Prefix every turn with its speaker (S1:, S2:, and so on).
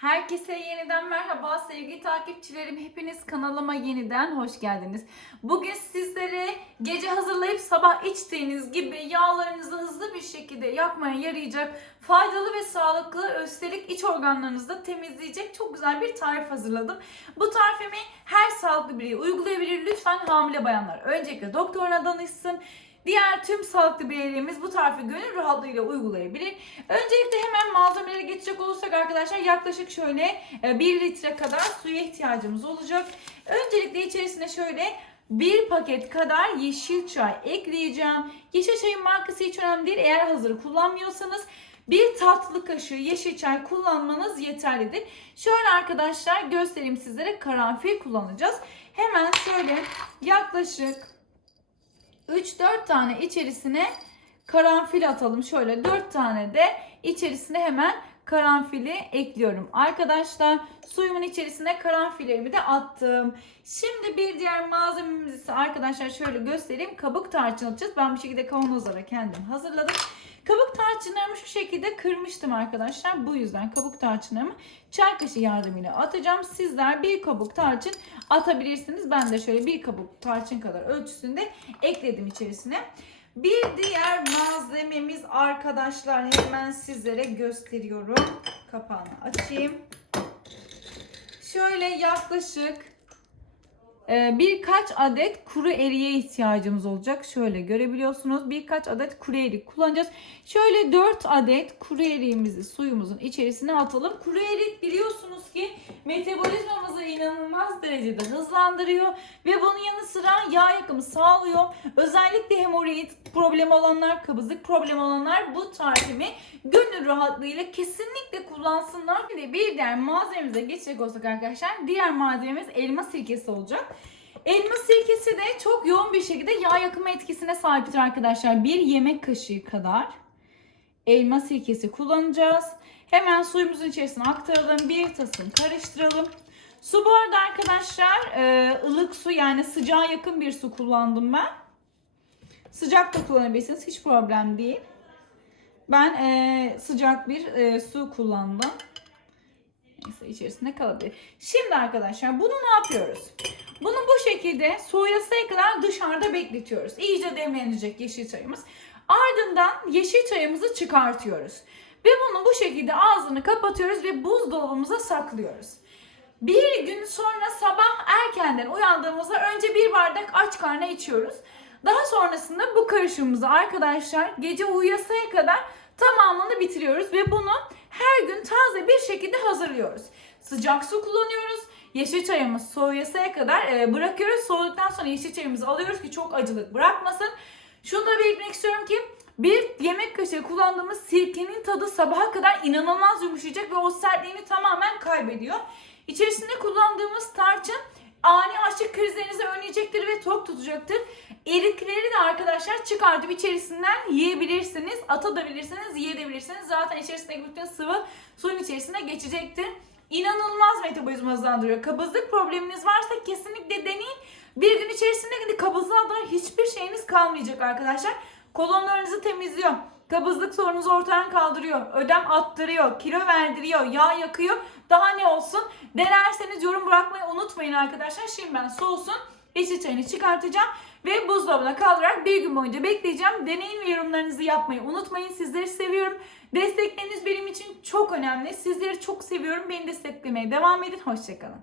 S1: Herkese yeniden merhaba sevgili takipçilerim. Hepiniz kanalıma yeniden hoş geldiniz. Bugün sizlere gece hazırlayıp sabah içtiğiniz gibi yağlarınızı hızlı bir şekilde yakmaya yarayacak faydalı ve sağlıklı üstelik iç organlarınızı da temizleyecek çok güzel bir tarif hazırladım. Bu tarifimi her sağlıklı birey uygulayabilir. Lütfen hamile bayanlar öncelikle doktoruna danışsın. Diğer tüm sağlıklı bireylerimiz bu tarifi gönül rahatlığıyla uygulayabilir. Öncelikle hemen malzemelere geçecek olursak arkadaşlar yaklaşık şöyle 1 litre kadar suya ihtiyacımız olacak. Öncelikle içerisine şöyle bir paket kadar yeşil çay ekleyeceğim. Yeşil çayın markası hiç önemli değil. Eğer hazır kullanmıyorsanız bir tatlı kaşığı yeşil çay kullanmanız yeterlidir. Şöyle arkadaşlar göstereyim sizlere karanfil kullanacağız. Hemen şöyle yaklaşık 3-4 tane içerisine karanfil atalım. Şöyle 4 tane de içerisine hemen karanfili ekliyorum. Arkadaşlar suyumun içerisine karanfillerimi de attım. Şimdi bir diğer malzememiz arkadaşlar şöyle göstereyim. Kabuk tarçın atacağız. Ben bu şekilde kavanozlara kendim hazırladım. Kabuk tarçınlarımı şu şekilde kırmıştım arkadaşlar. Bu yüzden kabuk tarçınlarımı çay kaşığı yardımıyla atacağım. Sizler bir kabuk tarçın atabilirsiniz. Ben de şöyle bir kabuk tarçın kadar ölçüsünde ekledim içerisine. Bir diğer malzememiz arkadaşlar hemen sizlere gösteriyorum. Kapağını açayım. Şöyle yaklaşık e, birkaç adet kuru eriye ihtiyacımız olacak. Şöyle görebiliyorsunuz. Birkaç adet kuru erik kullanacağız. Şöyle 4 adet kuru eriğimizi suyumuzun içerisine atalım. Kuru erik biliyorsunuz ki metabolizmamızı inanılmaz derecede hızlandırıyor ve bunun yanı sıra yağ yakımı sağlıyor. Özellikle hemoroid problemi olanlar, kabızlık problemi olanlar bu tarifimi gönül rahatlığıyla kesinlikle kullansınlar. Şimdi bir diğer malzememize geçecek olsak arkadaşlar diğer malzememiz elma sirkesi olacak. Elma sirkesi de çok yoğun bir şekilde yağ yakımı etkisine sahiptir arkadaşlar. Bir yemek kaşığı kadar elma sirkesi kullanacağız. Hemen suyumuzun içerisine aktaralım. Bir tasın karıştıralım. Su bu arada arkadaşlar e, ılık su yani sıcağa yakın bir su kullandım ben. Sıcak da kullanabilirsiniz. Hiç problem değil. Ben e, sıcak bir e, su kullandım. Neyse içerisinde kalabilir. Şimdi arkadaşlar bunu ne yapıyoruz? Bunu bu şekilde soğuyasıya kadar dışarıda bekletiyoruz. İyice demlenecek yeşil çayımız. Ardından yeşil çayımızı çıkartıyoruz. Ve bunu bu şekilde ağzını kapatıyoruz ve buzdolabımıza saklıyoruz. Bir gün sonra sabah erkenden uyandığımızda önce bir bardak aç karnına içiyoruz. Daha sonrasında bu karışımımızı arkadaşlar gece uyuyasaya kadar tamamını bitiriyoruz ve bunu her gün taze bir şekilde hazırlıyoruz. Sıcak su kullanıyoruz. Yeşil çayımız soğuyasaya kadar e, bırakıyoruz. Soğuduktan sonra yeşil çayımızı alıyoruz ki çok acılık bırakmasın. Şunu da belirtmek istiyorum ki bir yemek kaşığı kullandığımız sirkenin tadı sabaha kadar inanılmaz yumuşayacak ve o sertliğini tamamen kaybediyor. İçerisinde kullandığımız tarçın ani açlık krizlerinizi önleyecektir ve tok tutacaktır. Erikleri de arkadaşlar çıkartıp içerisinden yiyebilirsiniz, atabilirsiniz, yiyebilirsiniz. Zaten içerisindeki bütün sıvı suyun içerisine geçecektir. İnanılmaz metabolizma hızlandırıyor. Kabızlık probleminiz varsa kesinlikle deneyin. Bir gün içerisinde kabızlığa dair hiçbir şeyiniz kalmayacak arkadaşlar. Kolonlarınızı temizliyor. Kabızlık sorunuzu ortadan kaldırıyor. Ödem attırıyor. Kilo verdiriyor. Yağ yakıyor. Daha ne olsun? Denerseniz yorum bırakmayı unutmayın arkadaşlar. Şimdi ben soğusun. Yeşil çayını çıkartacağım. Ve buzdolabına kaldırarak bir gün boyunca bekleyeceğim. Deneyin ve yorumlarınızı yapmayı unutmayın. Sizleri seviyorum. Destekleriniz benim için çok önemli. Sizleri çok seviyorum. Beni desteklemeye devam edin. Hoşçakalın.